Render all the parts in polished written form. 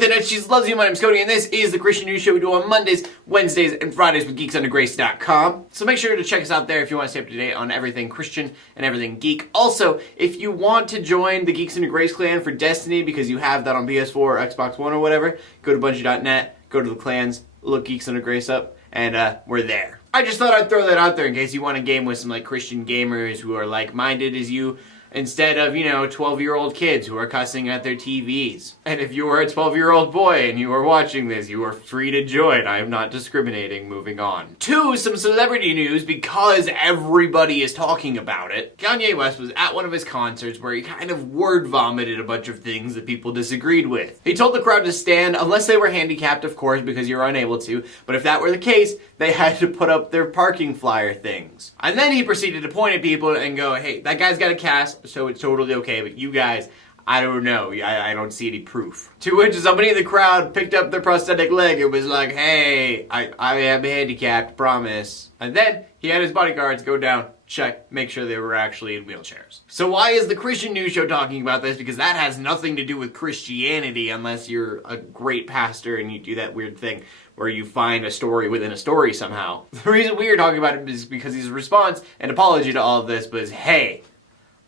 the net, she loves you. My name's Cody, and this is the Christian News Show we do on Mondays, Wednesdays, and Fridays with geeksundergrace.com. So make sure to check us out there if you want to stay up to date on everything Christian and everything geek. Also, if you want to join the Geeks Under Grace clan for Destiny, because you have that on PS4 or Xbox One or whatever, go to Bungie.net, go to the clans, look Geeks Under Grace up, and we're there. I just thought I'd throw that out there in case you want to game with some Christian gamers who are like-minded as you, instead of, 12-year-old kids who are cussing at their TVs. And if you are a 12-year-old boy and you are watching this, you are free to join. I am not discriminating. Moving on. To some celebrity news, because everybody is talking about it. Kanye West was at one of his concerts where he kind of word vomited a bunch of things that people disagreed with. He told the crowd to stand, unless they were handicapped, of course, because you're unable to, but if that were the case, they had to put up their parking flyer things. And then he proceeded to point at people and go, hey, that guy's got a cast, so it's totally okay, but you guys, I don't know, I don't see any proof. To which somebody in the crowd picked up their prosthetic leg and was like, hey, I am handicapped, promise. And then he had his bodyguards go down, check, make sure they were actually in wheelchairs. So why is the Christian News Show talking about this? Because that has nothing to do with Christianity unless you're a great pastor and you do that weird thing where you find a story within a story somehow. The reason we are talking about it is because his response and apology to all of this was, hey,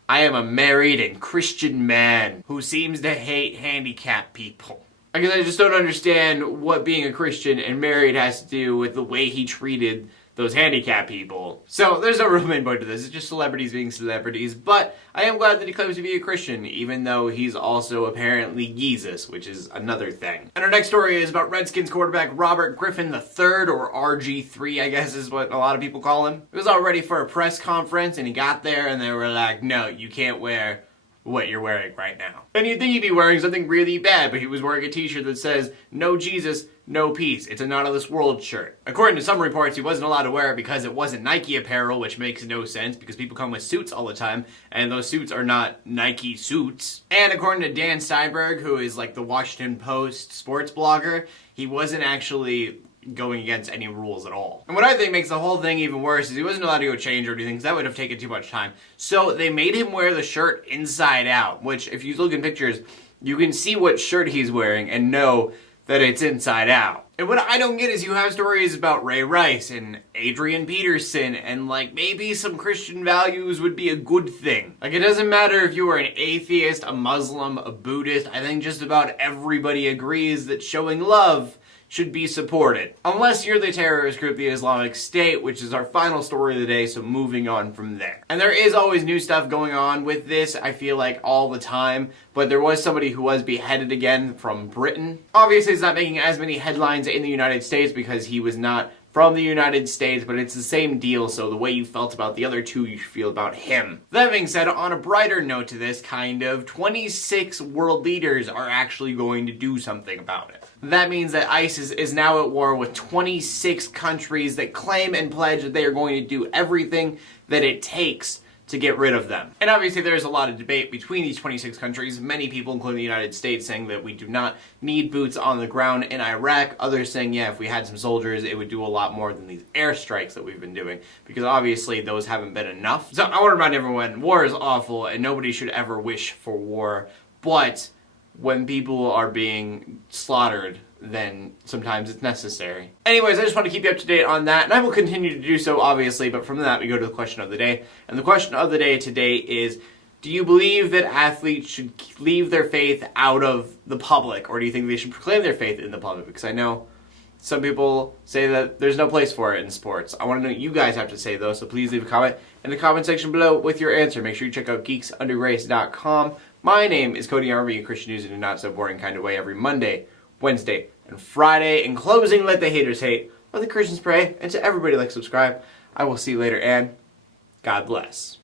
I am a married and Christian man who seems to hate handicapped people. I guess I just don't understand what being a Christian and married has to do with the way he treated those handicapped people. So there's no real main point to this. It's just celebrities being celebrities. But I am glad that he claims to be a Christian, even though he's also apparently Jesus, which is another thing. And our next story is about Redskins quarterback Robert Griffin III, or RG3, I guess is what a lot of people call him. He was all ready for a press conference, and he got there, and they were like, no, you can't wear what you're wearing right now. And you'd think he'd be wearing something really bad, but he was wearing a t-shirt that says, no Jesus, no peace. It's a not of this world shirt. According to some reports, he wasn't allowed to wear it because it wasn't Nike apparel, which makes no sense because people come with suits all the time, and those suits are not Nike suits. And according to Dan Steinberg, who is the Washington Post sports blogger, he wasn't actually going against any rules at all. And what I think makes the whole thing even worse is he wasn't allowed to go change or anything, because that would have taken too much time. So they made him wear the shirt inside out, which if you look in pictures, you can see what shirt he's wearing and know that it's inside out. And what I don't get is you have stories about Ray Rice and Adrian Peterson, and maybe some Christian values would be a good thing. It doesn't matter if you are an atheist, a Muslim, a Buddhist. I think just about everybody agrees that showing love should be supported. Unless you're the terrorist group, the Islamic State, which is our final story of the day, so moving on from there. And there is always new stuff going on with this, I feel like, all the time, but there was somebody who was beheaded again from Britain. Obviously, it's not making as many headlines in the United States because he was not from the United States, but it's the same deal, so the way you felt about the other two, you feel about him. That being said, on a brighter note to this, 26 world leaders are actually going to do something about it. That means that ISIS is now at war with 26 countries that claim and pledge that they are going to do everything that it takes to get rid of them. And obviously there's a lot of debate between these 26 countries, many people, including the United States, saying that we do not need boots on the ground in Iraq, others saying, yeah, if we had some soldiers, it would do a lot more than these airstrikes that we've been doing, because obviously those haven't been enough. So I want to remind everyone, war is awful, and nobody should ever wish for war, but when people are being slaughtered, then sometimes it's necessary. Anyways, I just want to keep you up to date on that, and I will continue to do so, obviously, but from that we go to the question of the day. And the question of the day today is, do you believe that athletes should leave their faith out of the public, or do you think they should proclaim their faith in the public? Because I know some people say that there's no place for it in sports. I want to know what you guys have to say, though, so please leave a comment in the comment section below with your answer. Make sure you check out geeksundergrace.com. My name is Cody, Armour, bringing Christian news in a not-so-boring kind of way every Monday, Wednesday, and Friday. In closing, let the haters hate, let the Christians pray, and to everybody subscribe. I will see you later, and God bless.